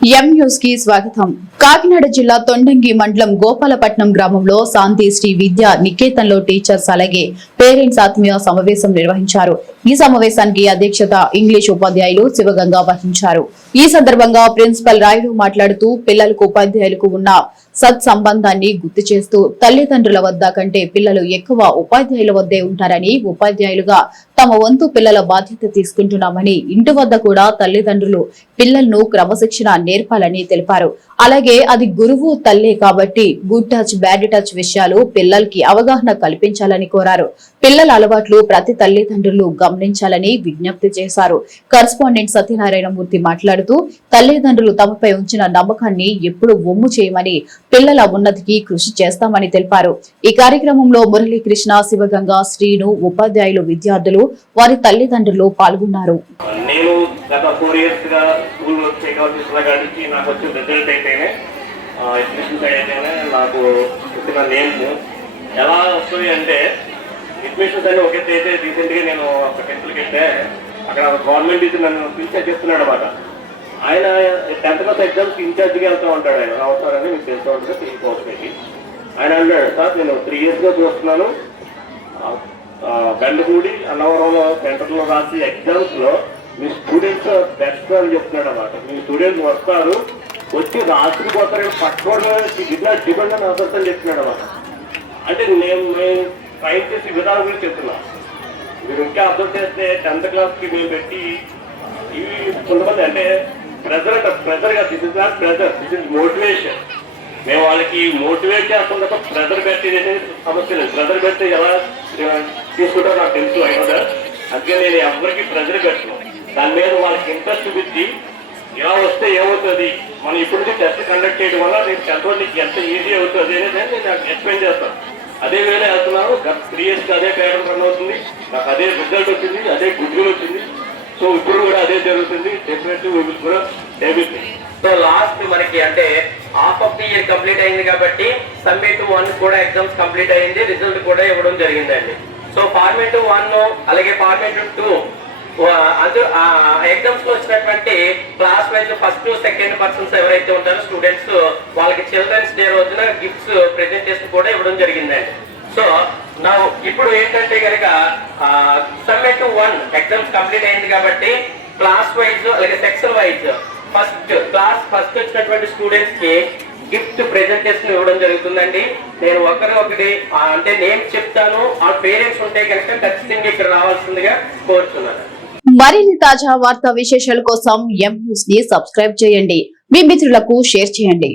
ఎం కి స్వాగతం. కాకినాడ జిల్లా తొండంగి మండలం గోపాలపట్నం గ్రామంలో శాంతి శ్రీ విద్యా నికేతన్లో టీచర్స్ అలాగే పేరెంట్స్ ఆత్మీయ సమావేశం నిర్వహించారు. ఈ సమావేశానికి అధ్యక్షత ఇంగ్లీష్ ఉపాధ్యాయులు శివగంగా వహించారు. ఈ సందర్భంగా ప్రిన్సిపల్ రాయుడు మాట్లాడుతూ పిల్లలకు ఉపాధ్యాయులకు ఉన్న సత్సంబంధాన్ని గుర్తు చేస్తూ తల్లిదండ్రుల వద్ద కంటే పిల్లలు ఎక్కువ ఉపాధ్యాయుల వద్దే ఉంటారని ఉపాధ్యాయులుగా తమ వంతు పిల్లల బాధ్యత తీసుకుంటున్నామని ఇంటి వద్ద కూడా తల్లిదండ్రులు పిల్లలను క్రమశిక్షణ నేర్పాలని తెలిపారు. అలాగే అది గురువు తల్లే కాబట్టి గుడ్ టచ్ బ్యాడ్ టచ్ విషయాలు పిల్లలకి అవగాహన కల్పించాలని కోరారు. పిల్లల అలవాట్లు ప్రతి తల్లిదండ్రులు గమనించాలని విజ్ఞప్తి చేశారు. కరస్పాండెంట్ సత్యనారాయణమూర్తి మాట్లాడుతూ తల్లిదండ్రులు తమపై ఉంచిన నమ్మకాన్ని ఎప్పుడు ఒమ్ము చేయమని పిల్లల ఉన్నతికి కృషి చేస్తామని తెలిపారు. ఈ కార్యక్రమంలో మురళీకృష్ణ శివగంగా శ్రీను ఉపాధ్యాయులు విద్యార్థులు వారి తల్లిదండ్రులు పాల్గొన్నారు. నేను గత ఫోర్ ఇయర్స్గా స్కూల్లో నాకు వచ్చిన రిజల్ట్ అయితేనే అయితేనే నాకు వచ్చిన నేమ్స్ ఎలా అంటే అడ్మిషన్స్ అని అయితే రీసెంట్గా నేను ఒక టెన్త్కి వెళ్తే అక్కడ గవర్నమెంట్ టీచర్ నన్ను పిలిచి చేస్తున్నాడు అనమాట ఆయన టెన్త్ క్లాస్ ఎగ్జామ్స్ ఇన్ఛార్జ్గా వెళ్తూ ఉంటాడు ఆయన. అవసరాన్ని మీకు తెలుస్తూ ఉంటుంది త్రీ ఆయన అన్నాడు సార్ నేను త్రీ ఇయర్స్గా చూస్తున్నాను. గండగూడి అన్నవరంలో సెంటర్లో రాసి ఎగ్జామ్స్లో మీ స్టూడెంట్స్ బెస్ట్ అని చెప్తున్నాడు అన్నమాట. మీ స్టూడెంట్స్ వస్తారు వచ్చి రాసుకుపోతారు పట్టుకోవడం డిపెండ్ అని అసలు అని చెప్తున్నాడు అన్నమాట. అంటే నేను మేము ట్రై చేసి విధానం గురించి చెప్తున్నా. మీరు ఇంకా అర్థం చేస్తే టెన్త్ క్లాస్కి మేము పెట్టి ఇవి కొంతమంది అంటే ప్రెజర్ అంట ప్రెజర్గా this is not pressure this is motivation మేము వాళ్ళకి మోటివేట్ చేస్తాం తప్ప ప్రెజర్ పెట్టి సమస్య లేదు. ప్రెజర్ పెడితే ఎలా తీసుకుంటారో నాకు తెలుసు అయినా అందుకే నేను ఎవరికి ప్రెజర్ పెట్టను. దాని మీద వాళ్ళకి ఇంట్రెస్ట్ చూపించి ఇలా వస్తే ఏమవుతుంది? మనం ఇప్పుడు నుంచి టెస్ట్ కండక్ట్ చేయడం వల్ల నేను టెన్త్ నీకు ఎంత ఈజీ అవుతుంది అనేది నేను ఎక్స్ప్లెయిన్ చేస్తాను. అదే వేరే వెళ్తున్నాను గత త్రీ ఇయర్స్కి అదే పేపర్ రన్ అవుతుంది. నాకు అదే రిజల్ట్ వచ్చింది అదే గుడ్ వచ్చింది. సో ఇప్పుడు కూడా అదే జరుగుతుంది. డెఫినెట్లీ కూడా సో లాస్ట్ మనకి అంటే half of the year complete అయింది కాబట్టి సబ్మిట్ వన్ కూడా ఎగ్జామ్స్ కంప్లీట్ అయింది. రిజల్ట్ కూడా ఇవ్వడం జరిగిందండి. సో ఫార్మేట్ వన్ అలాగే ఫార్మేట్ టూ అది ఎగ్జామ్స్లో వచ్చినటువంటి class wise first second persons ఎవరైతే ఉంటారో స్టూడెంట్స్ వాళ్ళకి చిల్డ్రన్స్ డే రోజున గిఫ్ట్స్ ప్రెజెంటేషన్ కూడా ఇవ్వడం జరిగిందండి. సో నా ఇప్పుడు ఏంటంటే కనుక సబ్మిట్ వన్ ఎగ్జామ్స్ కంప్లీట్ అయింది కాబట్టి క్లాస్ వైజ్ అలాగే section wise first class first వచ్చినటువంటి స్టూడెంట్స్కి గిఫ్ట్ ప్రెజెంటేషన్ ఇవ్వడం జరుగుతుందండి. నేను ఒకరి ఒకటి అంటే నేమ్ చెప్తాను ఆ పేరెంట్స్ ఉంటే కనుక ఖచ్చితంగా ఇక్కడ రావాల్సిందిగా కోరుతున్నాను. మరిన్ని తాజా వార్తా విశేషాల కోసం ఎం న్యూస్ని సబ్స్క్రైబ్ చేయండి. మీ మిత్రులకు షేర్ చేయండి.